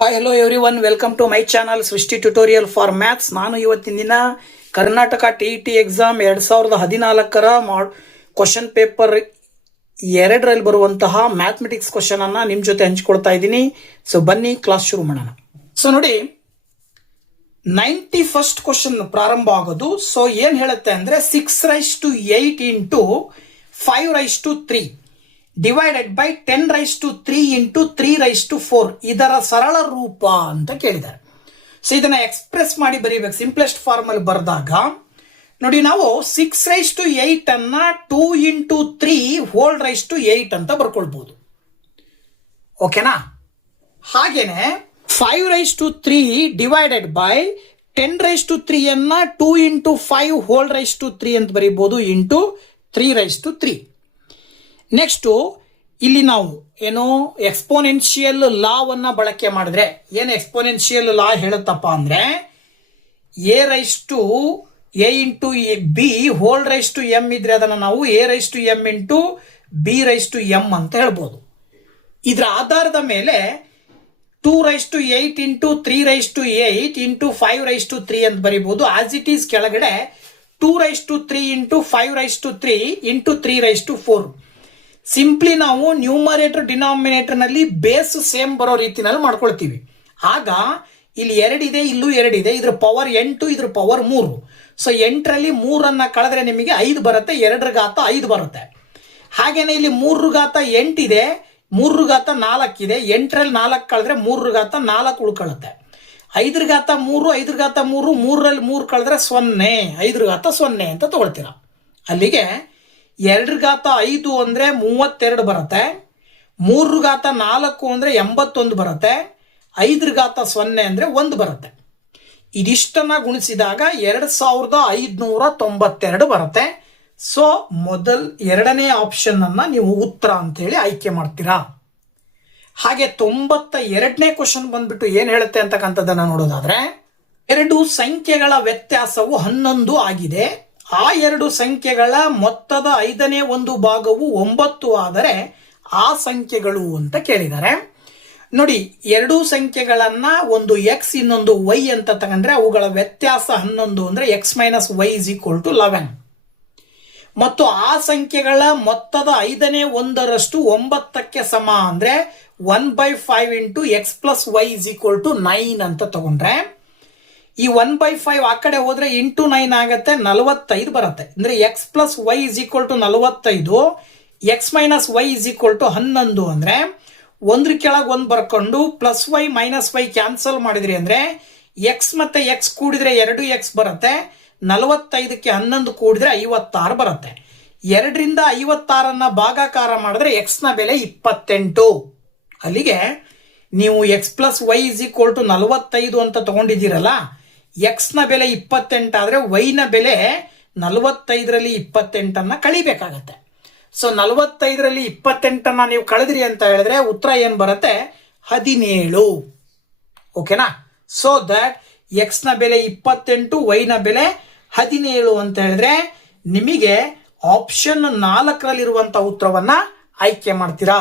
Hi hello everyone, welcome to my channel Srishti tutorial for maths. ನಾನು ಇವತ್ತಿನ ದಿನ Karnataka TET exam 2014ರ question paper 2ರಲ್ಲಿ ಬರುವಂತಹ ಮ್ಯಾಥಮೆಟಿಕ್ಸ್ ಕ್ವಶನ್ ಅನ್ನ ನಿಮ್ಮ ಜೊತೆ ಹಂಚ್ಕೊಳ್ತಾ ಇದ್ದೀನಿ. ಸೊ ಬನ್ನಿ ಕ್ಲಾಸ್ ಶುರು ಮಾಡೋಣ. ಸೊ ನೋಡಿ, 91st ಕ್ವಶನ್ ಪ್ರಾರಂಭ ಆಗೋದು. ಸೊ ಏನ್ ಹೇಳುತ್ತೆ ಅಂದ್ರೆ 6⁸ ಇಂಟು 5⁻³ ಡಿವೈಡೆಡ್ ಬೈ 10⁻³ ಇಂಟು 3⁻⁴ ಇದರ ಸರಳ ರೂಪ ಅಂತ ಕೇಳಿದ್ದಾರೆ. ಸೊ ಇದನ್ನ ಎಕ್ಸ್ಪ್ರೆಸ್ ಮಾಡಿ ಬರೀಬೇಕು. ಸಿಂಪ್ಲೆಸ್ಟ್ ಫಾರ್ಮ್ ಅಲ್ಲಿ ಬರೆದಾಗ ನೋಡಿ, ನಾವು 6⁸ ಅನ್ನ 2 ಇಂಟು 3⁻8 ಅಂತ ಬರ್ಕೊಳ್ಬಹುದು. ಓಕೆನಾ? ಹಾಗೇನೆ 5⁻³ ಡಿವೈಡೆಡ್ ಬೈ 10⁻³ ಅನ್ನ 2 ಇಂಟು 5⁻³ ಅಂತ ಬರೀಬಹುದು ಇಂಟು 3⁻3. ನೆಕ್ಸ್ಟ್ ಇಲ್ಲಿ ನಾವು ಏನು ಎಕ್ಸ್ಪೋನೆನ್ಷಿಯಲ್ ಲಾವನ್ನ ಬಳಕೆ ಮಾಡಿದ್ರೆ, ಏನು ಎಕ್ಸ್ಪೋನೆನ್ಷಿಯಲ್ ಲಾ ಹೇಳುತ್ತಪ್ಪ ಅಂದ್ರೆ a ಇಂಟು b⁻m ಇದ್ರೆ ಅದನ್ನ ನಾವು a⁻m ಇಂಟು b⁻m ಅಂತ ಹೇಳ್ಬೋದು. ಇದರ ಆಧಾರದ ಮೇಲೆ 2⁸ ಇಂಟು 3⁸ ಇಂಟು 5⁻³ ಅಂತ ಬರೀಬಹುದು. ಆಸ್ ಇಟ್ ಈಸ್ ಕೆಳಗಡೆ 2⁻³ ಇಂಟು 5⁻³ ಇಂಟು 3⁻4. ಸಿಂಪ್ಲಿ ನಾವು ನ್ಯೂಮರೇಟರ್ ಡಿನಾಮಿನೇಟರ್ ನಲ್ಲಿ ಬೇಸ್ ಸೇಮ್ ಬರೋ ರೀತಿನಲ್ಲಿ ಮಾಡ್ಕೊಳ್ತೀವಿ. ಆಗ ಇಲ್ಲಿ 2 ಇದೆ, ಇಲ್ಲೂ 2 ಇದೆ. ಇದ್ರ ಪವರ್ 8, ಇದ್ರ ಪವರ್ 3. ಸೊ 8ರಲ್ಲಿ 3 ಕಳೆದ್ರೆ ನಿಮಗೆ 5 ಬರುತ್ತೆ, 2⁴ ಬರುತ್ತೆ. ಹಾಗೇನೆ ಇಲ್ಲಿ 3⁸ ಇದೆ, 3⁴ ಇದೆ. 8ರಲ್ಲಿ 4 ಕಳೆದ್ರೆ 3⁴ ಉಳ್ಕೊಳ್ಳುತ್ತೆ. 5⁵3, 5⁵3, 3ರಲ್ಲಿ 3 ಕಳೆದ್ರೆ 0, 5⁵0 ಅಂತ ತಗೊಳ್ತೀರಾ. ಅಲ್ಲಿಗೆ 2⁵5 ಅಂದ್ರೆ 32 ಬರುತ್ತೆ, 3⁴4 ಅಂದ್ರೆ 81 ಬರುತ್ತೆ, 5⁵0 ಅಂದ್ರೆ 1 ಬರುತ್ತೆ. ಇದಿಷ್ಟನ್ನ ಗುಣಿಸಿದಾಗ 2592 ಬರುತ್ತೆ. ಸೊ ಎರಡನೇ ಆಪ್ಷನ್ ಅನ್ನ ನೀವು ಉತ್ತರ ಅಂತ ಹೇಳಿ ಆಯ್ಕೆ ಮಾಡ್ತೀರಾ. ಹಾಗೆ 92ನೇ ಕ್ವಶನ್ ಬಂದ್ಬಿಟ್ಟು ಏನ್ ಹೇಳುತ್ತೆ ಅಂತಕ್ಕಂಥದ್ದನ್ನ ನೋಡೋದಾದ್ರೆ, 2 ಸಂಖ್ಯೆಗಳ ವ್ಯತ್ಯಾಸವು 11 ಆಗಿದೆ. ಆ 2 ಸಂಖ್ಯೆಗಳ ಮೊತ್ತದ 5ನೇ ಒಂದು ಭಾಗವು 9 ಆದರೆ ಆ ಸಂಖ್ಯೆಗಳು ಅಂತ ಕೇಳಿದ್ದಾರೆ. ನೋಡಿ, 2 ಸಂಖ್ಯೆಗಳನ್ನ ಒಂದು x ಇನ್ನೊಂದು y ಅಂತ ತಗೊಂಡ್ರೆ ಅವುಗಳ ವ್ಯತ್ಯಾಸ 11 ಅಂದ್ರೆ x - y = 11. ಮತ್ತು ಆ ಸಂಖ್ಯೆಗಳ ಮೊತ್ತದ 5ನೇ ಒಂದರಷ್ಟು 9ಕ್ಕೆ ಸಮ ಅಂದ್ರೆ 1/5 ಇಂಟು x + y = 9 ಅಂತ ತಗೊಂಡ್ರೆ ಈ 1/5 ಆ ಕಡೆ ಹೋದ್ರೆ ಇಂಟು 9 ಆಗತ್ತೆ, 45 ಬರುತ್ತೆ. ಅಂದ್ರೆ x + y = 45, x - y = 11 ಅಂದ್ರೆ 1 ಕೆಳಗೆ 1 ಬರ್ಕೊಂಡು +y - y ಕ್ಯಾನ್ಸಲ್ ಮಾಡಿದ್ರಿ ಅಂದ್ರೆ x ಮತ್ತೆ x ಕೂಡಿದ್ರೆ 2x ಬರುತ್ತೆ. 45ಕ್ಕೆ 11 ಕೂಡಿದ್ರೆ 56 ಬರುತ್ತೆ. 2ರಿಂದ 56 ಭಾಗಾಕಾರ ಮಾಡಿದ್ರೆ x ನ ಬೆಲೆ 28. ಅಲ್ಲಿಗೆ ನೀವು x + y = 45 ಅಂತ ತಗೊಂಡಿದ್ದೀರಲ್ಲ, x ನ ಬೆಲೆ 28 ಆದ್ರೆ y ನ ಬೆಲೆ 45ರಲ್ಲಿ 28 ಕಳಿಬೇಕಾಗತ್ತೆ. ಸೊ 45ರಲ್ಲಿ 28 ನೀವು ಕಳೆದ್ರಿ ಅಂತ ಹೇಳಿದ್ರೆ ಉತ್ತರ ಏನ್ ಬರುತ್ತೆ? 17. ಓಕೆನಾ? ಸೊ ದಟ್ x ನ ಬೆಲೆ 28, y ನ ಬೆಲೆ 17 ಅಂತ ಹೇಳಿದ್ರೆ ನಿಮಗೆ ಆಪ್ಷನ್ 4ರಲ್ಲಿರುವಂತಹ ಉತ್ತರವನ್ನ ಆಯ್ಕೆ ಮಾಡ್ತೀರಾ.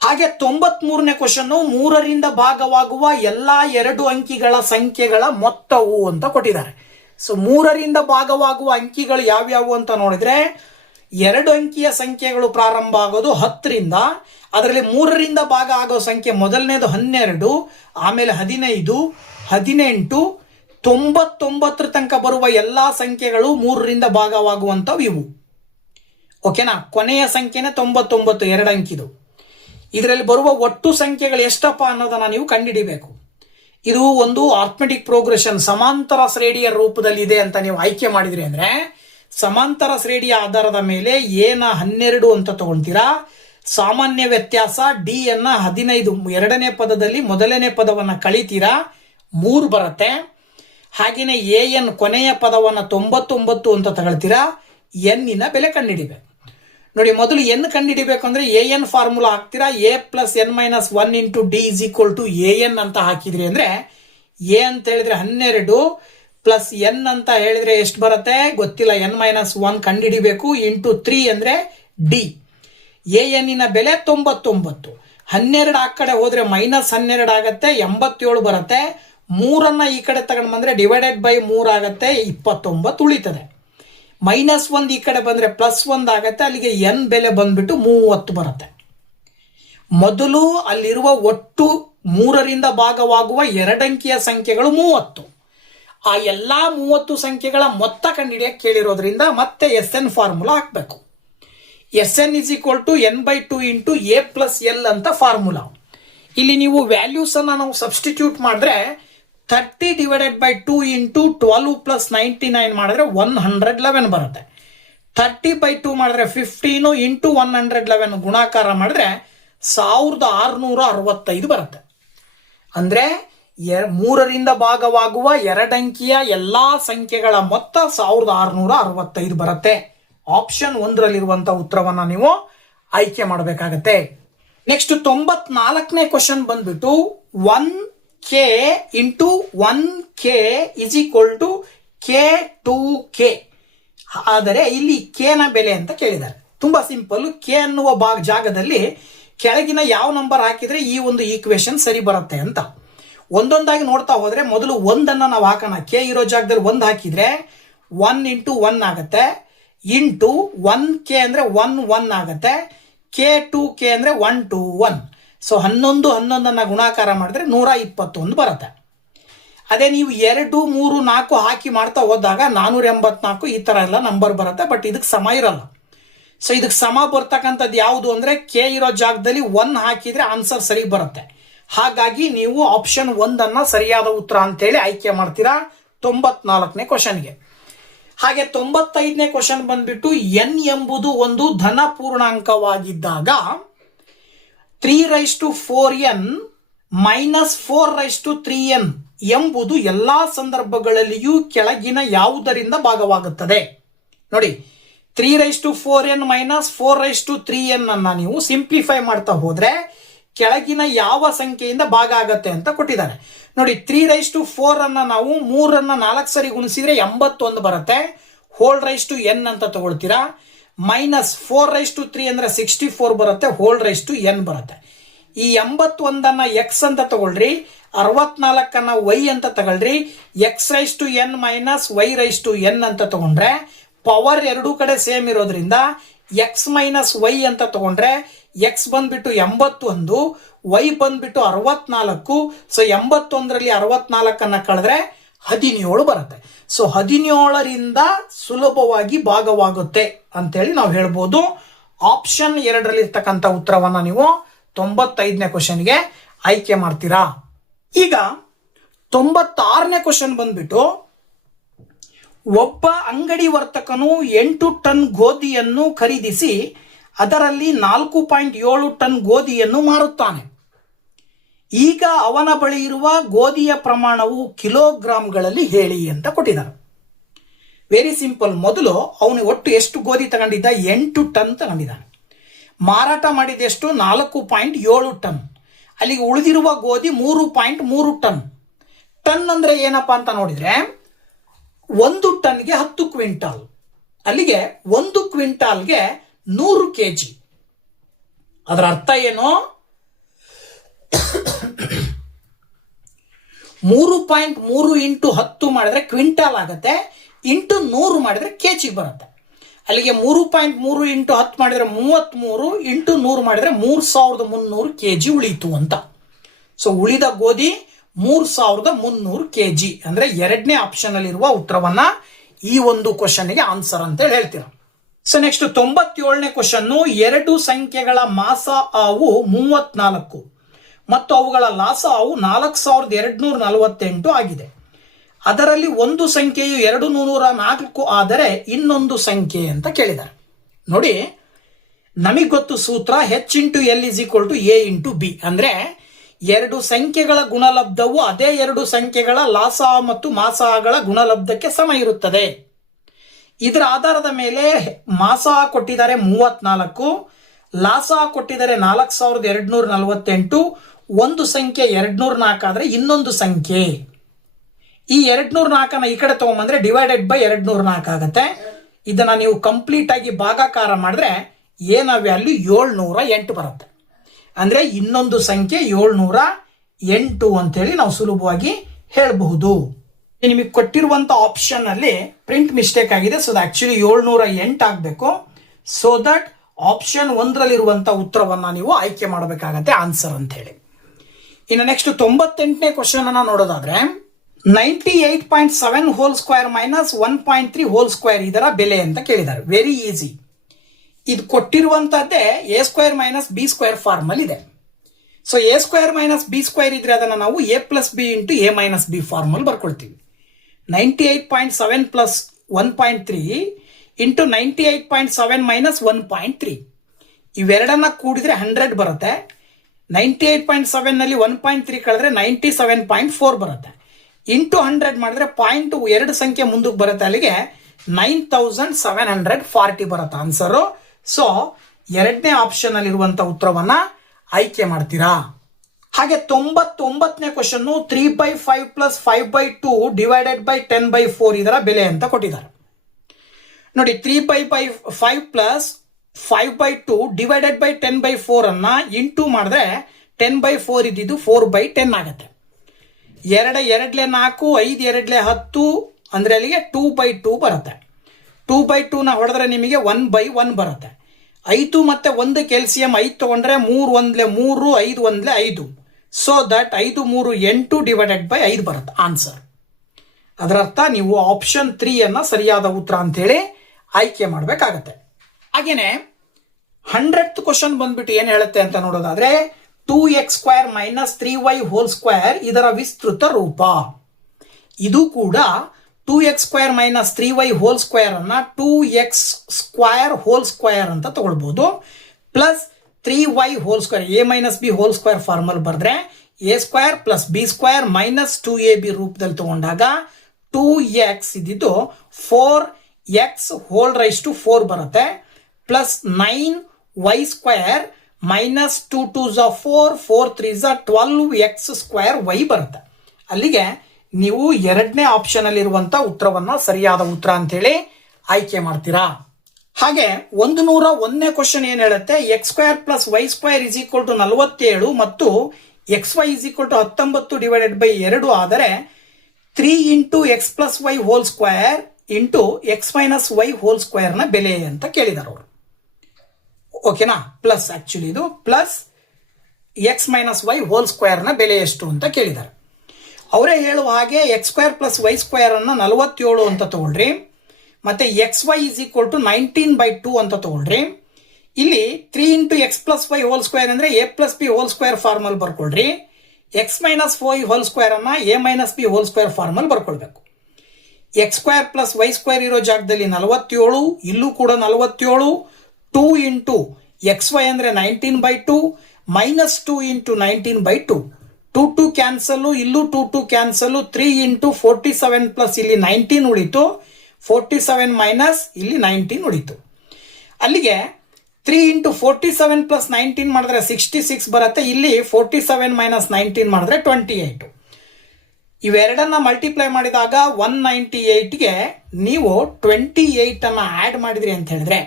ಹಾಗೆ 93ನೇ ಕ್ವಶನ್, 3ರಿಂದ ಭಾಗವಾಗುವ ಎಲ್ಲಾ 2 ಅಂಕಿಗಳ ಸಂಖ್ಯೆಗಳ ಮೊತ್ತವು ಅಂತ ಕೊಟ್ಟಿದ್ದಾರೆ. ಸೊ 3ರಿಂದ ಭಾಗವಾಗುವ ಅಂಕಿಗಳು ಯಾವ್ಯಾವು ಅಂತ ನೋಡಿದ್ರೆ 2 ಅಂಕಿಯ ಸಂಖ್ಯೆಗಳು ಪ್ರಾರಂಭ ಆಗೋದು 10ರಿಂದ. ಅದರಲ್ಲಿ 3ರಿಂದ ಭಾಗ ಆಗೋ ಸಂಖ್ಯೆ ಮೊದಲನೇದು 12, ಆಮೇಲೆ 15, 18, 99 ತನಕ ಬರುವ ಎಲ್ಲಾ ಸಂಖ್ಯೆಗಳು 3ರಿಂದ ಭಾಗವಾಗುವಂತವು ಇವು. ಓಕೆನಾ? ಕೊನೆಯ ಸಂಖ್ಯೆನೇ 99, 2 ಅಂಕಿದು. ಇದರಲ್ಲಿ ಬರುವ ಒಟ್ಟು ಸಂಖ್ಯೆಗಳು ಎಷ್ಟಪ್ಪ ಅನ್ನೋದನ್ನ ನೀವು ಕಂಡುಹಿಡಿಬೇಕು. ಇದು ಒಂದು ಆರ್ಥಮೆಟಿಕ್ ಪ್ರೋಗ್ರೆಷನ್ ಸಮಾಂತರ ಶ್ರೇಣಿಯ ರೂಪದಲ್ಲಿ ಇದೆ ಅಂತ ನೀವು ಆಯ್ಕೆ ಮಾಡಿದ್ರಿ ಅಂದ್ರೆ ಸಮಾಂತರ ಶ್ರೇಣಿಯ ಆಧಾರದ ಮೇಲೆ a ನ 12 ಅಂತ ತಗೊಳ್ತೀರಾ. ಸಾಮಾನ್ಯ ವ್ಯತ್ಯಾಸ d ಯನ್ನ 15, ಎರಡನೇ ಪದದಲ್ಲಿ ಮೊದಲನೇ ಪದವನ್ನ ಕಳಿತೀರಾ, 3 ಬರುತ್ತೆ. ಹಾಗೇನೆ an ಕೊನೆಯ ಪದವನ್ನ 99 ಅಂತ ತಗೊಳ್ತೀರಾ. n ನ ಬೆಲೆ ಕಂಡುಹಿಡಿಬೇಕು. ನೋಡಿ, ಮೊದಲು n ಕಂಡುಹಿಡಿಬೇಕು ಅಂದ್ರೆ an ಫಾರ್ಮುಲಾ ಹಾಕ್ತೀರಾ. a + n - 1 into d = an ಅಂತ ಹಾಕಿದ್ರಿ ಅಂದ್ರೆ a ಅಂತ ಹೇಳಿದ್ರೆ 12 ಪ್ಲಸ್ n ಅಂತ ಹೇಳಿದ್ರೆ ಎಷ್ಟು ಬರುತ್ತೆ ಗೊತ್ತಿಲ್ಲ, n - 1 ಕಂಡುಹಿಡಿಬೇಕು, ಇಂಟು 3 ಅಂದ್ರೆ d. an ನ ಬೆಲೆ 99. 12 ಆ ಕಡೆ ಹೋದ್ರೆ -12 ಆಗತ್ತೆ, 87 ಬರುತ್ತೆ. 3 ಈ ಕಡೆ ತಗೊಂಡು ಬಂದ್ರೆ ಡಿವೈಡೆಡ್ ಬೈ 3 ಆಗತ್ತೆ, 29 ಉಳಿತದೆ. -1 ಈ ಕಡೆ ಬಂದ್ರೆ +1 ಆಗತ್ತೆ, ಅಲ್ಲಿಗೆ n ಬೆಲೆ ಬಂದ್ಬಿಟ್ಟು 30 ಬರುತ್ತೆ. ಮೊದಲು ಅಲ್ಲಿರುವ ಒಟ್ಟು 3ರಿಂದ ಭಾಗವಾಗುವ 2 ಅಂಕಿಯ ಸಂಖ್ಯೆಗಳು 30. ಆ ಎಲ್ಲಾ 30 ಸಂಖ್ಯೆಗಳ ಮೊತ್ತ ಕಂಡುಹಿಡಿಯಕ್ಕೆ ಕೇಳಿರೋದ್ರಿಂದ ಮತ್ತೆ SN ಫಾರ್ಮುಲಾ ಹಾಕಬೇಕು. SN = n/2 × a + l ಅಂತ ಫಾರ್ಮುಲಾ. ಇಲ್ಲಿ ನೀವು ವ್ಯಾಲ್ಯೂಸ್ ಅನ್ನ ನಾವು ಸಬ್ಸ್ಟಿಟ್ಯೂಟ್ ಮಾಡಿದ್ರೆ 30 / 2 × 12 + 99 ಮಾಡಿದ್ರೆ 111 ಬರುತ್ತೆ. 30/2 ಮಾಡಿದ್ರೆ 15 × 111 ಗುಣಾಕಾರ ಮಾಡಿದ್ರೆ 1665 ಬರುತ್ತೆ. ಅಂದ್ರೆ 3ರಿಂದ ಭಾಗವಾಗುವ 2 ಅಂಕಿಯ ಎಲ್ಲಾ ಸಂಖ್ಯೆಗಳ ಮೊತ್ತ 1665 ಬರುತ್ತೆ. ಆಪ್ಷನ್ 1ರಲ್ಲಿರುವಂತಹ ಉತ್ತರವನ್ನ ನೀವು ಆಯ್ಕೆ ಮಾಡಬೇಕಾಗತ್ತೆ. ನೆಕ್ಸ್ಟ್ 94ನೇ ಕ್ವಶನ್ ಬಂದ್ಬಿಟ್ಟು 1k × 1k = k2k. ಆದರೆ ಇಲ್ಲಿ k ನ ಬೆಲೆ ಅಂತ ಕೇಳಿದ್ದಾರೆ. ತುಂಬಾ ಸಿಂಪಲ್. k ಅನ್ನುವ ಜಾಗದಲ್ಲಿ ಕೆಳಗಿನ ಯಾವ ನಂಬರ್ ಹಾಕಿದ್ರೆ ಈ ಒಂದು ಈಕ್ವೇಶನ್ ಸರಿ ಬರುತ್ತೆ ಅಂತ ಒಂದೊಂದಾಗಿ ನೋಡ್ತಾ ಹೋದ್ರೆ ಮೊದಲು 1 ನಾವು ಹಾಕೋಣ. k ಇರೋ ಜಾಗದಲ್ಲಿ 1 ಹಾಕಿದ್ರೆ 1 × 1 ಆಗುತ್ತೆ, ಇಂಟು 1k ಅಂದ್ರೆ 1 ಆಗುತ್ತೆ, k2k ಅಂದ್ರೆ 1 2 1. ಸೊ 11 ಗುಣಾಕಾರ ಮಾಡಿದ್ರೆ 121 ಬರುತ್ತೆ. ಅದೇ ನೀವು 2 3 4 ಹಾಕಿ ಮಾಡ್ತಾ ಹೋದಾಗ 484 ಈ ತರ ಎಲ್ಲ ನಂಬರ್ ಬರುತ್ತೆ. ಬಟ್ ಇದಕ್ಕೆ ಸಮ ಇರಲ್ಲ. ಸೊ ಇದಕ್ಕೆ ಸಮ ಬರ್ತಕ್ಕಂಥದ್ದು ಯಾವುದು ಅಂದ್ರೆ k ಇರೋ ಜಾಗದಲ್ಲಿ 1 ಹಾಕಿದ್ರೆ ಆನ್ಸರ್ ಸರಿ ಬರುತ್ತೆ. ಹಾಗಾಗಿ ನೀವು ಆಪ್ಷನ್ 1 ಸರಿಯಾದ ಉತ್ತರ ಅಂತೇಳಿ ಆಯ್ಕೆ ಮಾಡ್ತೀರಾ 94ನೇ ಕ್ವಶನ್ಗೆ. ಹಾಗೆ 95ನೇ ಕ್ವಶನ್ ಬಂದ್ಬಿಟ್ಟು n ಎಂಬುದು ಒಂದು ಧನ ಪೂರ್ಣಾಂಕವಾಗಿದ್ದಾಗ 3/4n - 4/3n ಎಂಬುದು ಎಲ್ಲಾ ಸಂದರ್ಭಗಳಲ್ಲಿಯೂ ಕೆಳಗಿನ ಯಾವುದರಿಂದ ಭಾಗವಾಗುತ್ತದೆ? ನೋಡಿ, 3/4n - 4/3n ಅನ್ನ ನೀವು ಸಿಂಪ್ಲಿಫೈ ಮಾಡ್ತಾ ಹೋದ್ರೆ ಕೆಳಗಿನ ಯಾವ ಸಂಖ್ಯೆಯಿಂದ ಭಾಗ ಆಗತ್ತೆ ಅಂತ ಕೊಟ್ಟಿದ್ದಾರೆ. ನೋಡಿ, 3/4 ಅನ್ನ ನಾವು 3 4 ಸರಿ ಗುಣಿಸಿದ್ರೆ 81 ಬರುತ್ತೆ. ಹೋಲ್ ರೈಸ್ ಟು n ಅಂತ ತಗೊಳ್ತೀರಾ. -4/3 ಅಂದ್ರೆ 64 ಬರುತ್ತೆ. ಹೋಲ್ ರೈಸ್ ಟು n ಬರುತ್ತೆ. ಈ 81 x ಅಂತ ತಗೊಳ್ರಿ, 64 y ಅಂತ ತಗೊಳ್ರಿ. x⁻n - y⁻n ಅಂತ ತಗೊಂಡ್ರೆ ಪವರ್ ಎರಡೂ ಕಡೆ ಸೇಮ್ ಇರೋದ್ರಿಂದ x - y ಅಂತ ತಗೊಂಡ್ರೆ x ಬಂದ್ಬಿಟ್ಟು 81, y ಬಂದ್ಬಿಟ್ಟು 64. ಸೊ 81ರಲ್ಲಿ 64 ಕಳೆದ್ರೆ 17 ಬರುತ್ತೆ. ಸೊ 17ರಿಂದ ಸುಲಭವಾಗಿ ಭಾಗವಾಗುತ್ತೆ ಅಂತೇಳಿ ನಾವು ಹೇಳ್ಬೋದು. ಆಪ್ಷನ್ 2ರಲ್ಲಿ ಇರ್ತಕ್ಕಂಥ ಉತ್ತರವನ್ನ ನೀವು 95ನೇ ಕ್ವಶನ್ಗೆ ಆಯ್ಕೆ ಮಾಡ್ತೀರಾ. ಈಗ 96ನೇ ಕ್ವಶನ್ ಬಂದ್ಬಿಟ್ಟು ಒಬ್ಬ ಅಂಗಡಿ ವರ್ತಕನು 8 ಟನ್ ಗೋಧಿಯನ್ನು ಖರೀದಿಸಿ ಅದರಲ್ಲಿ 4.7 ಟನ್ ಗೋಧಿಯನ್ನು ಮಾರುತ್ತಾನೆ. ಈಗ ಅವನ ಬಳಿ ಇರುವ ಗೋಧಿಯ ಪ್ರಮಾಣವು ಕಿಲೋಗ್ರಾಂಗಳಲ್ಲಿ ಹೇಳಿ ಅಂತ ಕೊಟ್ಟಿದ್ದಾರೆ. Very simple. ಮೊದಲು ಅವನು ಒಟ್ಟು ಎಷ್ಟು ಗೋಧಿ ತಗೊಂಡಿದ್ದ? 8 ಟನ್ ತಗೊಂಡಿದ್ದಾನೆ. ಮಾರಾಟ ಮಾಡಿದ ಎಷ್ಟು? 4.7 ಟನ್. ಅಲ್ಲಿಗೆ ಉಳಿದಿರುವ ಗೋಧಿ 3.3 ಟನ್. ಟನ್ ಅಂದ್ರೆ ಏನಪ್ಪಾ ಅಂತ ನೋಡಿದ್ರೆ 1 ಟನ್ಗೆ 10 ಕ್ವಿಂಟಾಲ್. ಅಲ್ಲಿಗೆ 1 ಕ್ವಿಂಟಾಲ್ಗೆ 100 kg. ಅದರ ಅರ್ಥ ಏನು? 3.3 × 10 ಮಾಡಿದ್ರೆ ಕ್ವಿಂಟಾಲ್ ಆಗುತ್ತೆ, ಇಂಟು 100 ಮಾಡಿದ್ರೆ ಕೆಜಿ ಬರುತ್ತೆ. ಅಲ್ಲಿಗೆ 3.3 × 10 ಮಾಡಿದ್ರೆ 33, ಇಂಟು 100 ಮಾಡಿದ್ರೆ 3300 kg ಉಳಿತು ಅಂತ. ಸೊ ಉಳಿದ ಗೋಧಿ 3300 kg. ಅಂದ್ರೆ 2ನೇ ಆಪ್ಷನ್ ಅಲ್ಲಿ ಇರುವ ಉತ್ತರವನ್ನ ಈ ಒಂದು ಕ್ವಶನ್ಗೆ ಆನ್ಸರ್ ಅಂತ ಹೇಳ್ತೀರಾ. So next 97ನೇ question. 2 ಸಂಖ್ಯೆಗಳ ಮಾಸ ಆವು 34 ಮತ್ತು ಅವುಗಳ ಲಾಸ ಆವು 4248 ಆಗಿದೆ. ಅದರಲ್ಲಿ ಒಂದು ಸಂಖ್ಯೆಯು 204 ಆದರೆ ಇನ್ನೊಂದು ಸಂಖ್ಯೆ ಅಂತ ಕೇಳಿದ್ದಾರೆ. ನೋಡಿ, ನಮಗೆ ಗೊತ್ತು ಸೂತ್ರ H × L = A × B. ಅಂದ್ರೆ 2 ಸಂಖ್ಯೆಗಳ ಗುಣಲಬ್ಧವು ಅದೇ 2 ಸಂಖ್ಯೆಗಳ ಲಾಸ ಮತ್ತು ಮಾಸಗಳ ಗುಣಲಬ್ಧಕ್ಕೆ ಸಮ ಇರುತ್ತದೆ. ಇದರ ಆಧಾರದ ಮೇಲೆ ಮಾಸ ಕೊಟ್ಟಿದ್ದಾರೆ 34, ಲಾಸ ಕೊಟ್ಟಿದ್ದಾರೆ 4248. ಒಂದು ಸಂಖ್ಯೆ 204 ಆದ್ರೆ ಇನ್ನೊಂದು ಸಂಖ್ಯೆ ಈ 204 ಈ ಕಡೆ ತಗೊಂಡ್ಬಂದ್ರೆ ಡಿವೈಡೆಡ್ ಬೈ 204 ಆಗುತ್ತೆ. ಇದನ್ನ ನೀವು ಕಂಪ್ಲೀಟ್ ಆಗಿ ಭಾಗಾಕಾರ ಮಾಡಿದ್ರೆ ಏನ ವ್ಯಾಲ್ಯೂ 708 ಬರುತ್ತೆ. ಅಂದರೆ ಇನ್ನೊಂದು ಸಂಖ್ಯೆ 708 ಅಂತೇಳಿ ನಾವು ಸುಲಭವಾಗಿ ಹೇಳಬಹುದು. ನಿಮಗೆ ಕೊಟ್ಟಿರುವಂಥ ಆಪ್ಷನ್ನಲ್ಲಿ ಪ್ರಿಂಟ್ ಮಿಸ್ಟೇಕ್ ಆಗಿದೆ. ಸೊ ಆಕ್ಚುಲಿ 708 ಆಗಬೇಕು. ಸೊ ದಟ್ ಆಪ್ಷನ್ 1ರಲ್ಲಿರುವಂಥ ಉತ್ತರವನ್ನು ನೀವು ಆಯ್ಕೆ ಮಾಡಬೇಕಾಗತ್ತೆ ಆನ್ಸರ್ ಅಂತ ಹೇಳಿ. ಇನ್ನು ನೆಕ್ಸ್ಟ್ 98ನೇ ಕ್ವಶನ್ ಅನ್ನ ನೋಡೋದಾದ್ರೆ 98.7 whole square minus 1.3 whole square ಇದರ ಬೆಲೆ ಅಂತ ಕೇಳಿದ್ದಾರೆ. Very easy. ಇದು ಕೊಟ್ಟಿರುವಂತದ್ದೇ a square minus b square form ಅಲ್ಲಿ ಇದೆ. So a square minus b square ಇದ್ರೆ ಅದನ್ನ ನಾವು a plus b into a minus b form ಅಲ್ಲಿ ಬರ್ಕೊಳ್ತೀವಿ. 98.7 ಪ್ಲಸ್ 1.3 ಇಂಟು 98.7 ಮೈನಸ್ 1.3 ಇವೆರಡನ್ನ ಕೂಡಿದ್ರೆ 100 ಬರುತ್ತೆ. 98.7 ನಲ್ಲಿ 1.3 ಕಳೆದ್ರೆ 97.4 ಬರುತ್ತೆ. ಇಂಟು 100 ಮಾಡಿದ್ರೆ ಪಾಯಿಂಟ್ 2 ಸಂಖ್ಯೆ ಮುಂದಕ್ಕೆ ಬರುತ್ತೆ. ಅಲ್ಲಿಗೆ 9740 ಬರುತ್ತೆ ಆನ್ಸರು. ಸೊ ಎರಡನೇ ಆಪ್ಷನ್ ಅಲ್ಲಿ ಇರುವಂತ ಉತ್ತರವನ್ನ ಆಯ್ಕೆ ಮಾಡ್ತೀರಾ. ಹಾಗೆ 99ನೇ ಕ್ವಶನ್ 3/5 ಪ್ಲಸ್ 5/2 ಡಿವೈಡೆಡ್ ಬೈ 10/4 ಇದರ ಬೆಲೆ ಅಂತ ಕೊಟ್ಟಿದ್ದಾರೆ. ನೋಡಿ 3/5 ಪ್ಲಸ್ 5/2 ಡಿವೈಡೆಡ್ ಬೈ 10/4 ಅನ್ನ ಇಂಟು ಮಾಡಿದ್ರೆ 10/4 ಇದ್ದಿದ್ದು 4/10 ಆಗುತ್ತೆ. 2 2 4 5 2 10 ಅಂದ್ರೆ ಅಲ್ಲಿಗೆ 2/2 ಬರುತ್ತೆ. 2/2 ನ ಹೊಡೆದ್ರೆ ನಿಮಗೆ 1/1 ಬರುತ್ತೆ. 5 ಮತ್ತೆ 1 ಕ್ಯಾಲ್ಸಿಯಂ 5 ತಗೊಂಡ್ರೆ 3 1 3 5 1 5. ಸೊ ದಟ್ 5 3 8 ಡಿವೈಡೆಡ್ ಬೈ 5 ಬರುತ್ತೆ ಆನ್ಸರ್. ಅದರರ್ಥ ನೀವು ಆಪ್ಷನ್ 3 ಅನ್ನ ಸರಿಯಾದ ಉತ್ತರ ಅಂತ ಹೇಳಿ ಆಯ್ಕೆ ಮಾಡಬೇಕಾಗತ್ತೆ. ಹಾಗೇನೆ 100th ಕ್ವಶನ್ ಬಂದ್ಬಿಟ್ಟು ಏನ್ ಹೇಳುತ್ತೆ ಅಂತ ನೋಡೋದಾದ್ರೆ 2x square minus 3y whole square ಇದರ ವಿಸ್ತೃತ ರೂಪ. ಇದು ಕೂಡ 2x square minus 3y whole square ಅನ್ನ 2x ಸ್ಕ್ವೇರ್ ಹೋಲ್ ಸ್ಕ್ವೇರ್ ಅಂತ ತಗೊಳ್ಬಹುದು. Plus 3y whole square a minus b whole square formula ಬರೆದ್ರೆ a square plus b square minus 2ab ರೂಪದಲ್ಲಿ ತಗೊಂಡಾಗ 2x ಇದ್ದಿದ್ದು 4x ಹೋಲ್ ರೈಸ್ ಟು 4 ಬರುತ್ತೆ. Plus 9y square minus 2 2s 4 4 3s 12x square y ಬರುತ್ತೆ. ಅಲ್ಲಿಗೆ ನೀವು ಎರಡನೇ option ಅಲ್ಲಿ ಇರುವಂತ ಉತ್ತರವನ್ನ ಸರಿಯಾದ ಉತ್ತರ ಅಂತ ಹೇಳಿ ಆಯ್ಕೆ ಮಾಡ್ತೀರಾ. ಹಾಗೆ 101ನೇ ಕ್ವಶನ್ ಏನ್ ಹೇಳುತ್ತೆ x square plus y square is equal to 47 ಮತ್ತು x y is equal to 19 divided by 2 ಆದರೆ 3 into x plus y whole square into x minus y whole square ನ ಬೆಲೆ ಅಂತ ಕೇಳಿದಾರೆ ಅವರು. ಓಕೆನಾ. ಪ್ಲಸ್ ಆಕ್ಚುಲಿ ಇದು plus x minus y whole square ನ ಬೆಲೆ ಎಷ್ಟು ಅಂತ ಕೇಳಿದ್ದಾರೆ. ಅವರೇ ಹೇಳುವ ಹಾಗೆ x square plus y square ಅನ್ನ 47 ಅಂತ ತಗೊಳ್ರಿ. ಮತ್ತೆ X y is equal to 19/2 ಅಂತ ತಗೊಳ್ರಿ. ಇಲ್ಲಿ 3 into x plus y whole square ಅಂದ್ರೆ a plus b whole square formula ಬರ್ಕೊಳ್ರಿ. X minus y whole square ಅನ್ನ a minus b whole square formula ಬರ್ಕೊಳ್ಬೇಕು. X square plus y square ಇರೋ ಜಾಗದಲ್ಲಿ 47, ಇಲ್ಲೂ ಕೂಡ 47. 2 ಇಂಟು ಎಕ್ಸ್ ವೈ ಅಂದ್ರೆ 19/2 minus 2 into 19/2. 2 2 cancel, ಇಲ್ಲೂ 2 2 ಕ್ಯಾನ್ಸಲ್. 3 ಇಂಟು 47 ಪ್ಲಸ್ ಇಲ್ಲಿ 19 ಉಳಿತು. 47 ಮೈನಸ್ ಇಲ್ಲಿ 19 ಉಳಿತು. ಅಲ್ಲಿಗೆ 3 ಇಂಟು 47 ಪ್ಲಸ್ 19 ಮಾಡಿದ್ರೆ 66 ಬರುತ್ತೆ. ಇಲ್ಲಿ 47 ಮೈನಸ್ 19 ಮಾಡಿದ್ರೆ 28. ಇವೆರಡನ್ನ ಮಲ್ಟಿಪ್ಲೈ ಮಾಡಿದಾಗ 198ಗೆ ನೀವು 28 ಅನ್ನ ಆಡ್ ಮಾಡಿದ್ರಿ ಅಂತ ಹೇಳಿದ್ರೆ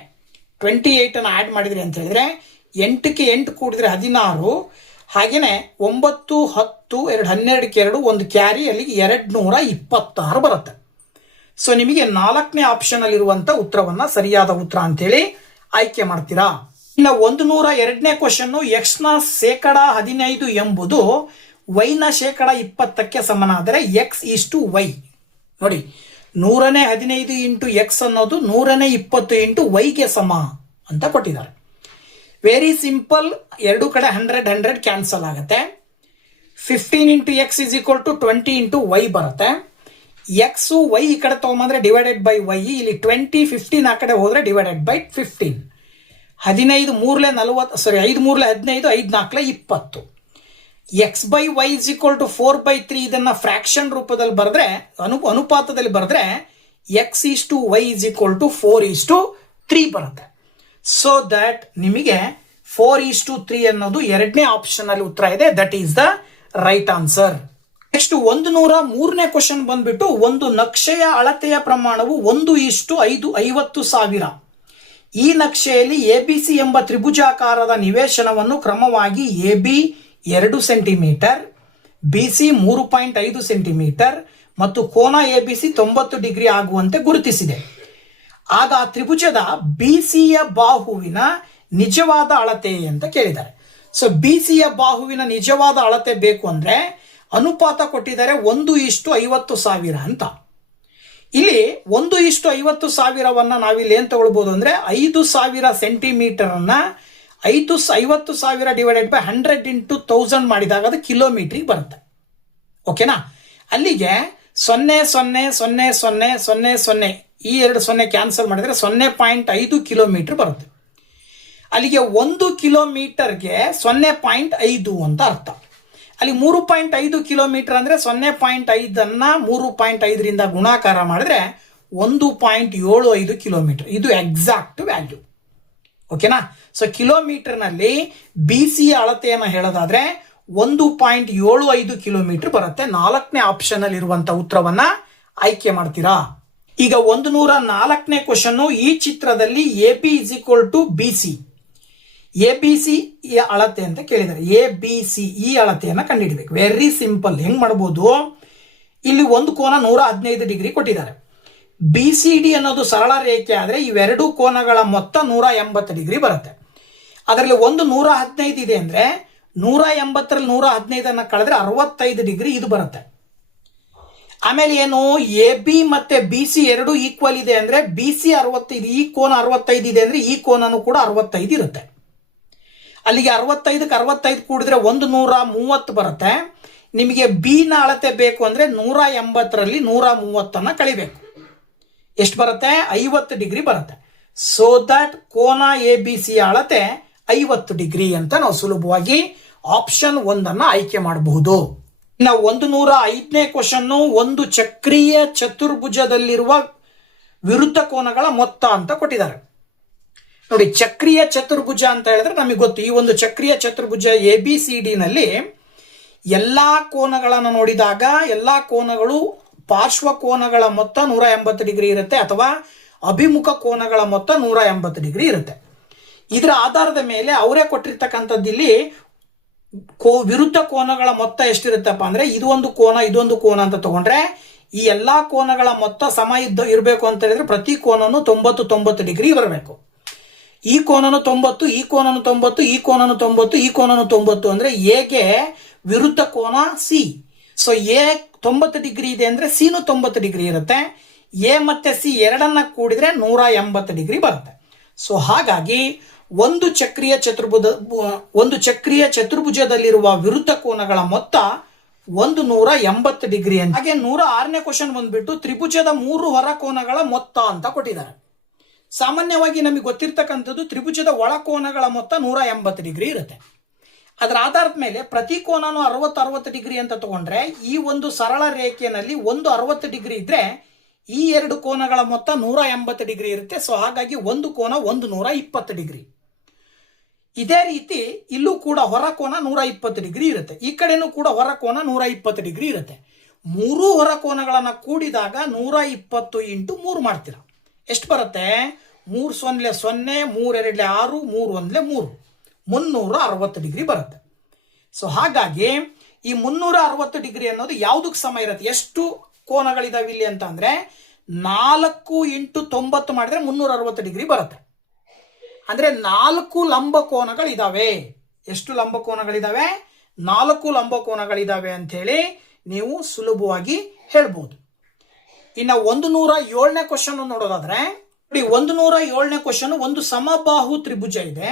28 ಅನ್ನ ಆಡ್ ಮಾಡಿದ್ರಿ ಅಂತ ಹೇಳಿದ್ರೆ 8ಕ್ಕೆ 8 ಕೂಡಿದ್ರೆ 16. ಹಾಗೇನೆ 9 10 2 12ಕ್ಕೆ 2 ಒಂದು ಕ್ಯಾರಿ ಅಲ್ಲಿಗೆ 226 ಬರುತ್ತೆ. ಸೊ ನಿಮಗೆ 4ನೇ ಆಪ್ಷನ್ ಅಲ್ಲಿರುವಂತ ಉತ್ತರವನ್ನ ಸರಿಯಾದ ಉತ್ತರ ಅಂತೇಳಿ ಆಯ್ಕೆ ಮಾಡ್ತೀರಾ. ಇನ್ನು 102ನೇ ಕ್ವಶನ್ ಎಕ್ಸ್ ನ ಶೇಕಡ 15 ಎಂಬುದು ವೈ ನ ಶೇಕಡ 20ಕ್ಕೆ ಸಮನಾದರೆ ಎಕ್ಸ್ ಇಷ್ಟು ವೈ. ನೋಡಿ 115 ಇಂಟು ಎಕ್ಸ್ ಅನ್ನೋದು 120 ಇಂಟು ವೈಗೆ ಸಮ ಅಂತ ಕೊಟ್ಟಿದ್ದಾರೆ. Very simple. ಎರಡು ಕಡೆ 100 ಕ್ಯಾನ್ಸಲ್ ಆಗುತ್ತೆ. 15 into x is equal to 20 into y ಬರುತ್ತೆ. ಎಕ್ಸ್ ವೈ ಈ ಕಡೆ ತಗೊಂಬಂದ್ರೆ ಡಿವೈಡೆಡ್ ಬೈ ವೈ. ಇಲ್ಲಿ 20 15 ಆ ಕಡೆ ಹೋದ್ರೆ divided by 15. 15 3 40 sorry 5 3 15 5 4 20. X by y is equal to 4/3 ಇದನ್ನ ಫ್ರಾಕ್ಷನ್ ರೂಪದಲ್ಲಿ ಬರೆದ್ರೆ ಅನುಪಾತದಲ್ಲಿ ಬರೆದ್ರೆ ಎಕ್ಸ್ ಇಷ್ಟು ವೈ ಇಸ್ ಈಕ್ವಲ್ ಟು 4:3 ಬರುತ್ತೆ. ಸೊ ದಟ್ ನಿಮಗೆ 4:3 ಅನ್ನೋದು ಎರಡನೇ ಆಪ್ಷನ್ ಅಲ್ಲಿ ಉತ್ತರ ಇದೆ. That is the right answer. Next 103ನೇ ಕ್ವಶನ್ ಬಂದ್ಬಿಟ್ಟು ಒಂದು ನಕ್ಷೆಯ ಅಳತೆಯ ಪ್ರಮಾಣವು 1:50,000. ಈ ನಕ್ಷೆಯಲ್ಲಿ ಎಬಿಸಿ ಎಂಬ ತ್ರಿಭುಜಾಕಾರದ ನಿವೇಶನವನ್ನು ಕ್ರಮವಾಗಿ ಎಬಿ 2 ಸೆಂಟಿಮೀಟರ್, ಬಿಸಿ 3.5 ಸೆಂಟಿಮೀಟರ್ ಮತ್ತು ಕೋನ ಎಬಿಸಿ 90 ಡಿಗ್ರಿ ಆಗುವಂತೆ ಗುರುತಿಸಿದೆ. ಆಗ ಆ ತ್ರಿಭುಜದ ಬಿಸಿಯ ಬಾಹುವಿನ ನಿಜವಾದ ಅಳತೆ ಅಂತ ಕೇಳಿದ್ದಾರೆ. ಸೊ ಬಿಸಿಯ ಬಾಹುವಿನ ನಿಜವಾದ ಅಳತೆ ಬೇಕು ಅಂದ್ರೆ ಅನುಪಾತ ಕೊಟ್ಟಿದ್ದಾರೆ 1:50,000 ಅಂತ. ಇಲ್ಲಿ 1:50,000 ನಾವಿಲ್ಲಿ ಏನ್ ತಗೊಳ್ಬಹುದು ಅಂದ್ರೆ 5,000 ಸೆಂಟಿಮೀಟರ್ ಅನ್ನ 50,000 ಡಿವೈಡೆಡ್ ಬೈ 100 into 1000 ಮಾಡಿದಾಗ ಅದು ಕಿಲೋಮೀಟರ್ ಬರುತ್ತೆ. ಓಕೆನಾ? ಅಲ್ಲಿಗೆ 0.000000 ಈ 2 0 ಕ್ಯಾನ್ಸಲ್ ಮಾಡಿದ್ರೆ 0.5 ಕಿಲೋಮೀಟರ್ ಬರುತ್ತೆ. ಅಲ್ಲಿಗೆ 1 ಕಿಲೋಮೀಟರ್ಗೆ 0.5 ಅಂತ ಅರ್ಥ. ಅಲ್ಲಿ 3.5 ಕಿಲೋಮೀಟರ್ ಅಂದ್ರೆ 0.5 3.5ರಿಂದ ಗುಣಾಕಾರ ಮಾಡಿದ್ರೆ 1.75 ಕಿಲೋಮೀಟರ್. ಇದು ಎಕ್ಸಾಕ್ಟ್ ವ್ಯಾಲ್ಯೂ. ಓಕೆನಾ? ಸೊ ಕಿಲೋಮೀಟರ್ನಲ್ಲಿ ಬಿಸಿಯ ಅಳತೆಯನ್ನು ಹೇಳೋದಾದ್ರೆ 1.75 ಕಿಲೋಮೀಟರ್ ಬರುತ್ತೆ. 4ನೇ ಆಪ್ಷನ್ ಅಲ್ಲಿ ಇರುವಂತಹ ಉತ್ತರವನ್ನ ಆಯ್ಕೆ ಮಾಡ್ತೀರಾ. ಈಗ 104ನೇ ಕ್ವಶನ್, ಈ ಚಿತ್ರದಲ್ಲಿ ಎಬಿ BC, ಎಬಿಸಿ ಅಳತೆ ಅಂತ ಕೇಳಿದ್ದಾರೆ. ಎಬಿಸಿ ಈ ಅಳತೆಯನ್ನು ಕಂಡುಹಿಡಬೇಕು. Very simple. ಹೆಂಗ್ ಮಾಡ್ಬೋದು? ಇಲ್ಲಿ ಒಂದು ಕೋನ 115 ಡಿಗ್ರಿ ಕೊಟ್ಟಿದ್ದಾರೆ. BCD ಅನ್ನೋದು ಸರಳ ರೇಖೆ ಆದ್ರೆ ಇವೆರಡು ಕೋನಗಳ ಮೊತ್ತ 180 ಡಿಗ್ರಿ ಬರುತ್ತೆ. ಅದರಲ್ಲಿ ಒಂದು 115 ಇದೆ ಅಂದ್ರೆ 180ರಲ್ಲಿ 115 ಕಳೆದ್ರೆ 65 ಡಿಗ್ರಿ ಇದು ಬರುತ್ತೆ. ಆಮೇಲೆ ಏನು, AB ಮತ್ತೆ BC ಎರಡು ಈಕ್ವಲ್ ಇದೆ ಅಂದ್ರೆ BC 65, ಈ ಕೋನ 65 ಇದೆ ಅಂದ್ರೆ ಈ ಕೋನನು ಕೂಡ 65 ಇರುತ್ತೆ. ಅಲ್ಲಿಗೆ 65ಕ್ಕೆ 65 ಕೂಡಿದ್ರೆ 130 ಬರುತ್ತೆ. ನಿಮಗೆ ಬಿ ನ ಅಳತೆ ಬೇಕು ಅಂದ್ರೆ 180ರಲ್ಲಿ 130 ಕಳಿಬೇಕು. ಎಷ್ಟು ಬರುತ್ತೆ? 50 ಡಿಗ್ರಿ ಬರುತ್ತೆ. ಸೊ ದಟ್ ಕೋನ ABC ಅಳತೆ 50 ಡಿಗ್ರಿ ಅಂತ ನಾವು ಸುಲಭವಾಗಿ ಆಪ್ಷನ್ 1 ಆಯ್ಕೆ ಮಾಡಬಹುದು. ಇನ್ನು 105ನೇ ಕ್ವಶನ್, ಒಂದು ಚಕ್ರೀಯ ಚತುರ್ಭುಜದಲ್ಲಿರುವ ವಿರುದ್ಧ ಕೋನಗಳ ಮೊತ್ತ ಅಂತ ಕೊಟ್ಟಿದ್ದಾರೆ. ನೋಡಿ, ಚಕ್ರೀಯ ಚತುರ್ಭುಜ ಅಂತ ಹೇಳಿದ್ರೆ ನಮಗೆ ಗೊತ್ತು. ಈ ಒಂದು ಚಕ್ರೀಯ ಚತುರ್ಭುಜ ABCD ನಲ್ಲಿ ಎಲ್ಲಾ ಕೋನಗಳನ್ನು ನೋಡಿದಾಗ ಎಲ್ಲಾ ಕೋನಗಳು ಪಾರ್ಶ್ವ ಕೋನಗಳ ಮೊತ್ತ 180 ಡಿಗ್ರಿ ಇರುತ್ತೆ, ಅಥವಾ ಅಭಿಮುಖ ಕೋನಗಳ ಮೊತ್ತ 180 ಡಿಗ್ರಿ ಇರುತ್ತೆ. ಇದರ ಆಧಾರದ ಮೇಲೆ ಅವರೇ ಕೊಟ್ಟಿರ್ತಕ್ಕಂಥದ್ದು ಇಲ್ಲಿ ವಿರುದ್ಧ ಕೋನಗಳ ಮೊತ್ತ ಎಷ್ಟಿರುತ್ತಪ್ಪ ಅಂದ್ರೆ ಇದೊಂದು ಕೋನ ಇದೊಂದು ಕೋನ ಅಂತ ತಗೊಂಡ್ರೆ ಈ ಎಲ್ಲಾ ಕೋನಗಳ ಮೊತ್ತ ಸಮ ಇರಬೇಕು ಅಂತ ಹೇಳಿದ್ರೆ ಪ್ರತಿ ಕೋನನು 90 ಡಿಗ್ರಿ ಬರಬೇಕು. ಈ ಕೋನನು 90, ಈ ಕೋನನು 90, ಈ ಕೋನನು 90, ಈ ಕೋನನು 90 ಅಂದ್ರೆ ಎಗೆ ವಿರುದ್ಧ ಕೋನ ಸಿ. ಸೊ ಎ 90 ಡಿಗ್ರಿ ಇದೆ ಅಂದ್ರೆ ಸಿನು 90 ಡಿಗ್ರಿ ಇರುತ್ತೆ. ಎ ಮತ್ತೆ ಸಿ ಎರಡನ್ನ ಕೂಡಿದ್ರೆ 180 ಡಿಗ್ರಿ ಬರುತ್ತೆ. ಸೊ ಹಾಗಾಗಿ ಒಂದು ಚಕ್ರೀಯ ಚತುರ್ಭುಜದಲ್ಲಿರುವ ವಿರುದ್ಧ ಕೋನಗಳ ಮೊತ್ತ 180 ಡಿಗ್ರಿ ಅಂತ. ಹಾಗೆ 106ನೇ ಕ್ವಶನ್ ಬಂದ್ಬಿಟ್ಟು ತ್ರಿಭುಜದ 3 ಹೊರ ಕೋನಗಳ ಮೊತ್ತ ಅಂತ ಕೊಟ್ಟಿದ್ದಾರೆ. ಸಾಮಾನ್ಯವಾಗಿ ನಮಗೆ ಗೊತ್ತಿರ್ತಕ್ಕಂಥದ್ದು ತ್ರಿಭುಜದ ಒಳಕೋನಗಳ ಮೊತ್ತ 180 ಡಿಗ್ರಿ ಇರುತ್ತೆ. ಅದರ ಆಧಾರದ ಮೇಲೆ ಪ್ರತಿ ಕೋನನು 60 ಡಿಗ್ರಿ ಅಂತ ತಗೊಂಡ್ರೆ ಈ ಒಂದು ಸರಳ ರೇಖೆಯಲ್ಲಿ ಒಂದು 60 ಡಿಗ್ರಿ ಇದ್ರೆ ಈ ಎರಡು ಕೋನಗಳ ಮೊತ್ತ 180 ಡಿಗ್ರಿ ಇರುತ್ತೆ. ಸೊ ಹಾಗಾಗಿ ಒಂದು ಕೋನ 120 ಡಿಗ್ರಿ. ಇದೇ ರೀತಿ ಇಲ್ಲೂ ಕೂಡ ಹೊರ ಕೋನ 120 ಡಿಗ್ರಿ ಇರುತ್ತೆ. ಈ ಕಡೆನೂ ಕೂಡ ಹೊರ ಕೋನ 120 ಡಿಗ್ರಿ ಇರುತ್ತೆ. ಮೂರು ಹೊರ ಕೋನಗಳನ್ನ ಕೂಡಿದಾಗ 120 ಇಂಟು 3 ಮಾಡ್ತೀರಾ. ಎಷ್ಟು ಬರುತ್ತೆ? 3 0 0, 3 2 6, 3 1 3, 360 ಡಿಗ್ರಿ ಬರುತ್ತೆ. ಸೊ ಹಾಗಾಗಿ ಈ 360 ಡಿಗ್ರಿ ಅನ್ನೋದು ಯಾವುದಕ್ಕೆ ಸಮ ಇರುತ್ತೆ? ಎಷ್ಟು ಕೋನಗಳಿದಾವೆ ಇಲ್ಲಿ ಅಂತ ಅಂದ್ರೆ 4 ಇಂಟು 90 ಮಾಡಿದ್ರೆ 360 ಡಿಗ್ರಿ ಬರುತ್ತೆ. ಅಂದ್ರೆ 4 ಲಂಬ ಕೋನಗಳಿದಾವೆ. ಎಷ್ಟು ಲಂಬ ಕೋನಗಳಿದಾವೆ? 4 ಲಂಬ ಕೋನಗಳಿದಾವೆ ಅಂತ ಹೇಳಿ ನೀವು ಸುಲಭವಾಗಿ ಹೇಳ್ಬೋದು. ಇನ್ನು 107ನೇ ಕ್ವಶನ್ ನೋಡೋದಾದ್ರೆ ನೋಡಿ, 107ನೇ ಕ್ವಶನ್, ಒಂದು ಸಮಬಾಹು ತ್ರಿಭುಜ ಇದೆ.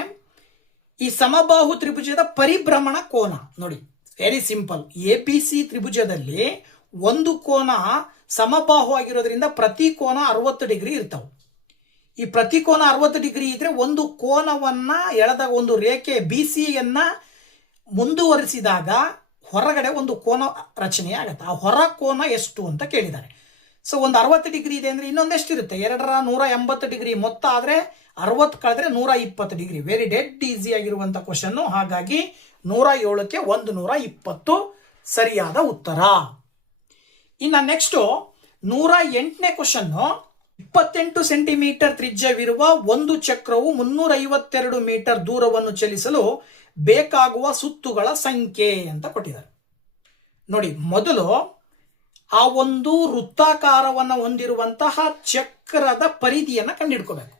ಈ ಸಮಬಾಹು ತ್ರಿಭುಜದ ಪರಿಭ್ರಮಣ ಕೋನ ನೋಡಿ, ವೆರಿ ಸಿಂಪಲ್. ABC ತ್ರಿಭುಜದಲ್ಲಿ ಒಂದು ಕೋನ ಸಮಬಾಹು ಆಗಿರೋದ್ರಿಂದ ಪ್ರತಿ ಕೋನ 60 ಡಿಗ್ರಿ ಇರ್ತಾವೆ. ಈ ಪ್ರತಿ ಕೋನ 60 ಡಿಗ್ರಿ ಇದ್ರೆ ಒಂದು ಕೋನವನ್ನ ಎಳೆದಾಗ ಒಂದು ರೇಖೆ BCಯನ್ನ ಮುಂದುವರಿಸಿದಾಗ ಹೊರಗಡೆ ಒಂದು ಕೋನ ರಚನೆ ಆಗುತ್ತೆ. ಆ ಹೊರ ಕೋನ ಎಷ್ಟು ಅಂತ ಕೇಳಿದ್ದಾರೆ. ಸೊ ಒಂದು 60 ಡಿಗ್ರಿ ಇದೆ ಅಂದ್ರೆ ಇನ್ನೊಂದೆಷ್ಟಿರುತ್ತೆ? 2ರ 180 ಡಿಗ್ರಿ ಮೊತ್ತ ಆದ್ರೆ 60 ಕಳೆದ್ರೆ 120 ಡಿಗ್ರಿ. ವೆರಿ ಡೆಡ್ ಈಸಿ ಆಗಿರುವಂತ ಕ್ವಶನ್. ಹಾಗಾಗಿ 107ಕ್ಕೆ 120 ಸರಿಯಾದ ಉತ್ತರ. ಇನ್ನು ನೆಕ್ಸ್ಟ್ 108ನೇ ಕ್ವಶನ್, 28 ಸೆಂಟಿಮೀಟರ್ ತ್ರಿಜ್ಯವಿರುವ ಒಂದು ಚಕ್ರವು 352 ಮೀಟರ್ ದೂರವನ್ನು ಚಲಿಸಲು ಬೇಕಾಗುವ ಸುತ್ತುಗಳ ಸಂಖ್ಯೆ ಅಂತ ಕೊಟ್ಟಿದ್ದಾರೆ. ನೋಡಿ, ಮೊದಲು ಆ ಒಂದು ವೃತ್ತಾಕಾರವನ್ನು ಹೊಂದಿರುವಂತಹ ಚಕ್ರದ ಪರಿಧಿಯನ್ನು ಕಂಡುಹಿಡ್ಕೋಬೇಕು.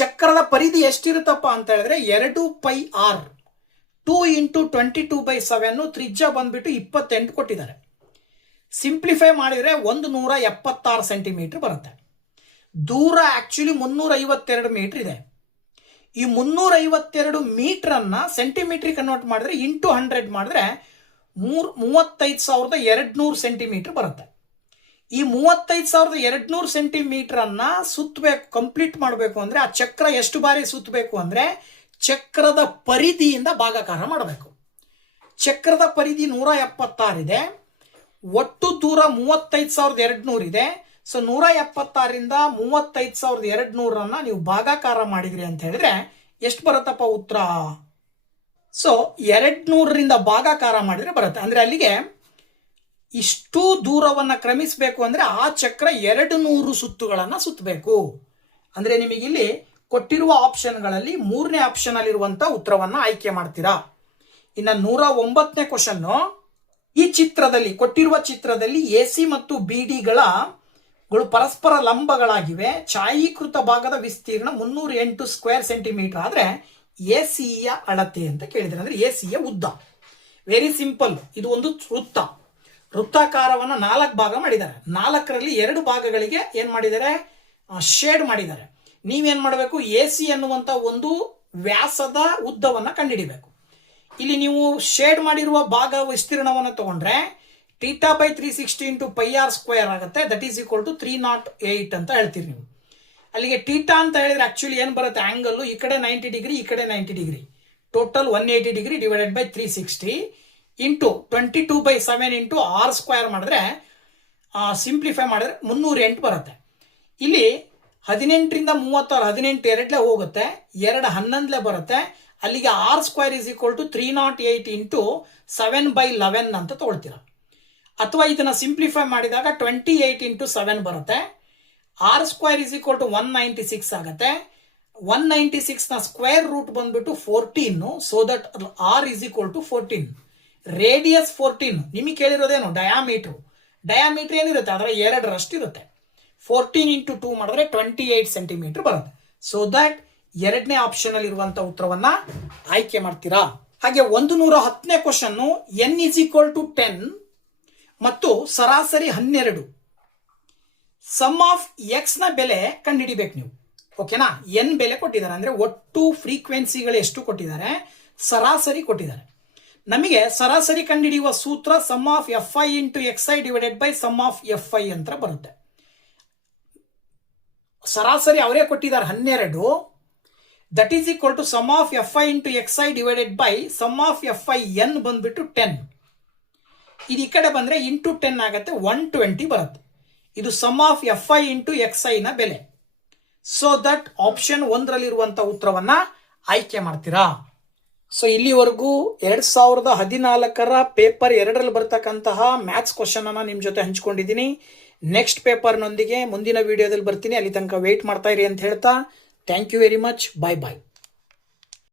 ಚಕ್ರದ ಪರಿಧಿ ಎಷ್ಟಿರುತ್ತಪ್ಪ ಅಂತ ಹೇಳಿದ್ರೆ 2πr 2 × 22/7 ತ್ರಿಜ್ಯ ಬಂದ್ಬಿಟ್ಟು 28 ಕೊಟ್ಟಿದ್ದಾರೆ. ಸಿಂಪ್ಲಿಫೈ ಮಾಡಿದರೆ 176 ಸೆಂಟಿಮೀಟರ್ ಬರುತ್ತೆ. ದೂರ ಆಕ್ಚುಲಿ 352 ಮೀಟರ್ ಇದೆ. ಈ 352 ಮೀಟರನ್ನು ಸೆಂಟಿಮೀಟರ್ ಕನ್ವರ್ಟ್ ಮಾಡಿದ್ರೆ ಇಂಟು 100 ಮಾಡಿದ್ರೆ 35,200 ಸೆಂಟಿಮೀಟರ್ ಬರುತ್ತೆ. ಈ 35,200 ಸೆಂಟಿಮೀಟರ್ ಅನ್ನ ಸುತ್ತಬೇಕು, ಕಂಪ್ಲೀಟ್ ಮಾಡಬೇಕು ಅಂದ್ರೆ ಆ ಚಕ್ರ ಎಷ್ಟು ಬಾರಿ ಸುತ್ತಬೇಕು ಅಂದ್ರೆ ಚಕ್ರದ ಪರಿಧಿಯಿಂದ ಭಾಗಾಕಾರ ಮಾಡಬೇಕು. ಚಕ್ರದ ಪರಿಧಿ 176 ಇದೆ, ಒಟ್ಟು ದೂರ 35,200 ಇದೆ. ಸೊ 176ರಿಂದ 35,200 ನೀವು ಭಾಗಾಕಾರ ಮಾಡಿದ್ರಿ ಅಂತ ಹೇಳಿದ್ರೆ ಎಷ್ಟು ಬರುತ್ತಪ್ಪ ಉತ್ತರ? ಸೊ 200ರಿಂದ ಭಾಗಾಕಾರ ಮಾಡಿದ್ರೆ ಬರುತ್ತೆ. ಅಂದ್ರೆ ಅಲ್ಲಿಗೆ ಇಷ್ಟು ದೂರವನ್ನು ಕ್ರಮಿಸಬೇಕು ಅಂದ್ರೆ ಆ ಚಕ್ರ 200 ಸುತ್ತುಗಳನ್ನು ಸುತ್ತಬೇಕು. ಅಂದ್ರೆ ನಿಮಗೆ ಇಲ್ಲಿ ಕೊಟ್ಟಿರುವ ಆಪ್ಷನ್ಗಳಲ್ಲಿ 3ನೇ ಆಪ್ಷನ್ ಅಲ್ಲಿರುವಂತ ಉತ್ತರವನ್ನ ಆಯ್ಕೆ ಮಾಡ್ತೀರಾ. ಇನ್ನು 109ನೇ ಕ್ವಶನ್, ಈ ಚಿತ್ರದಲ್ಲಿ ಕೊಟ್ಟಿರುವ ಚಿತ್ರದಲ್ಲಿ AC ಮತ್ತು BDಗಳು ಪರಸ್ಪರ ಲಂಬಗಳಾಗಿವೆ. ಛಾಯೀಕೃತ ಭಾಗದ ವಿಸ್ತೀರ್ಣ 308 ಸ್ಕ್ವೇರ್ ಸೆಂಟಿಮೀಟರ್ ಆದ್ರೆ ACಯ ಅಳತೆ ಅಂತ ಕೇಳಿದ್ರೆ, ಅಂದ್ರೆ ACಯ ಉದ್ದ. Very simple. ಇದು ಒಂದು ವೃತ್ತಾಕಾರವನ್ನು 4 ಭಾಗ ಮಾಡಿದ್ದಾರೆ. 4ರಲ್ಲಿ 2 ಭಾಗಗಳಿಗೆ ಏನ್ ಮಾಡಿದ್ದಾರೆ? ಶೇಡ್ ಮಾಡಿದ್ದಾರೆ. ನೀವೇನ್ ಮಾಡಬೇಕು? AC ಅನ್ನುವಂತ ಒಂದು ವ್ಯಾಸದ ಉದ್ದವನ್ನ ಕಂಡುಹಿಡಿಬೇಕು. ಇಲ್ಲಿ ನೀವು ಶೇಡ್ ಮಾಡಿರುವ ಭಾಗ ವಿಸ್ತೀರ್ಣವನ್ನು ತಗೊಂಡ್ರೆ θ/360 × πr² ಆಗುತ್ತೆ. ದಟ್ ಈಸ್ ಈಕ್ವಲ್ ಟು 308 ಅಂತ ಹೇಳ್ತೀರಿ ನೀವು. ಅಲ್ಲಿಗೆ θ ಅಂತ ಹೇಳಿದ್ರೆ ಆಕ್ಚುಲಿ ಏನ್ ಬರುತ್ತೆ? ಆಂಗಲ್ ಈ ಕಡೆ 90 ಡಿಗ್ರಿ, ಈ ಕಡೆ 90 degree, total 180 degree divided by 360 into 22/7 into r² ಮಾಡಿದ್ರೆ ಸಿಂಪ್ಲಿಫೈ ಮಾಡಿದ್ರೆ 308 ಬರುತ್ತೆ. ಇಲ್ಲಿ 18ರಿಂದ 36, 18 ಎರಡ್ಲೆ ಹೋಗುತ್ತೆ, 2 11 ಬರುತ್ತೆ. ಅಲ್ಲಿಗೆ r² is equal to 308 into 7/11 ಅಂತ ತಗೊಳ್ತೀರಾ. ಅಥವಾ ಇದನ್ನ ಸಿಂಪ್ಲಿಫೈ ಮಾಡಿದಾಗ 28 ಇಂಟು 7 ಬರುತ್ತೆ. r² ಇಸ್ ಈಕ್ವಲ್ ಟು 196 ಆಗುತ್ತೆ. 196ನ ಸ್ಕ್ವೇರ್ ರೂಟ್ ಬಂದ್ಬಿಟ್ಟು 14. So that r is equal to 14. Radius 14. ನಿಮಗೆ ಕೇಳಿರೋದೇನು? ಡಯಾಮೀಟರ್ ಏನಿರುತ್ತೆ ಅದರ 2ರಷ್ಟು ಇರುತ್ತೆ. 14 ಇಂಟು 2 ಮಾಡಿದ್ರೆ 28 ಸೆಂಟಿಮೀಟರ್ ಬರುತ್ತೆ. ಸೊ ದಟ್ 2ನೇ ಆಪ್ಷನ್ ಅಲ್ಲಿ ಇರುವಂತಹ ಉತ್ತರವನ್ನ ಆಯ್ಕೆ ಮಾಡ್ತೀರಾ. ಹಾಗೆ 110ನೇ question, n is equal to 10 ಮತ್ತು ಸರಾಸರಿ 12. ಸಮ್ ಆಫ್ ಎಕ್ಸ್ ನ ಬೆಲೆ ಕಂಡುಹಿಡಿಬೇಕು ನೀವು. ಓಕೆನಾ? ಎನ್ ಬೆಲೆ ಕೊಟ್ಟಿದ್ದಾರೆ, ಅಂದ್ರೆ ಒಟ್ಟು ಫ್ರೀಕ್ವೆನ್ಸಿಗಳು ಎಷ್ಟು ಕೊಟ್ಟಿದ್ದಾರೆ, ಸರಾಸರಿ ಕೊಟ್ಟಿದ್ದಾರೆ. ನಮಗೆ ಸರಾಸರಿ ಕಂಡುಹಿಡಿಯುವ ಸೂತ್ರ sum of Fi into xi divided by sum of Fi ಅಂತ ಬರುತ್ತೆ. ಸರಾಸರಿ ಅವರೇ ಕೊಟ್ಟಿದ್ದಾರೆ 12. That is equal to sum of Fi into xi divided by sum of Fi n ಬಂದ್ಬಿಟ್ಟು 10. ಇದು ಈ ಕಡೆ ಬಂದ್ರೆ ಇಂಟು 10 ಆಗುತ್ತೆ, 120 ಬರುತ್ತೆ. ಇದು sum of Fi into xi ನ ಬೆಲೆ. ಸೊ ದಟ್ ಆಪ್ಷನ್ 1ರಲ್ಲಿರುವಂತಹ ಉತ್ತರವನ್ನ ಆಯ್ಕೆ ಮಾಡ್ತೀರಾ. ಸೊ ಇಲ್ಲಿವರೆಗೂ 2014ರ ಪೇಪರ್ 2ರಲ್ಲಿ ಬರ್ತಕ್ಕಂತಹ ಮ್ಯಾಥ್ಸ್ ಕ್ವಶನ್ ಅನ್ನ ನಿಮ್ ಜೊತೆ ಹಂಚ್ಕೊಂಡಿದ್ದೀನಿ. ನೆಕ್ಸ್ಟ್ ಪೇಪರ್ನೊಂದಿಗೆ ಮುಂದಿನ ವಿಡಿಯೋದಲ್ಲಿ ಬರ್ತೀನಿ. ಅಲ್ಲಿ ತನಕ ವೇಟ್ ಮಾಡ್ತಾ ಇರಿ ಅಂತ ಹೇಳ್ತಾ thank you very much. Bye bye.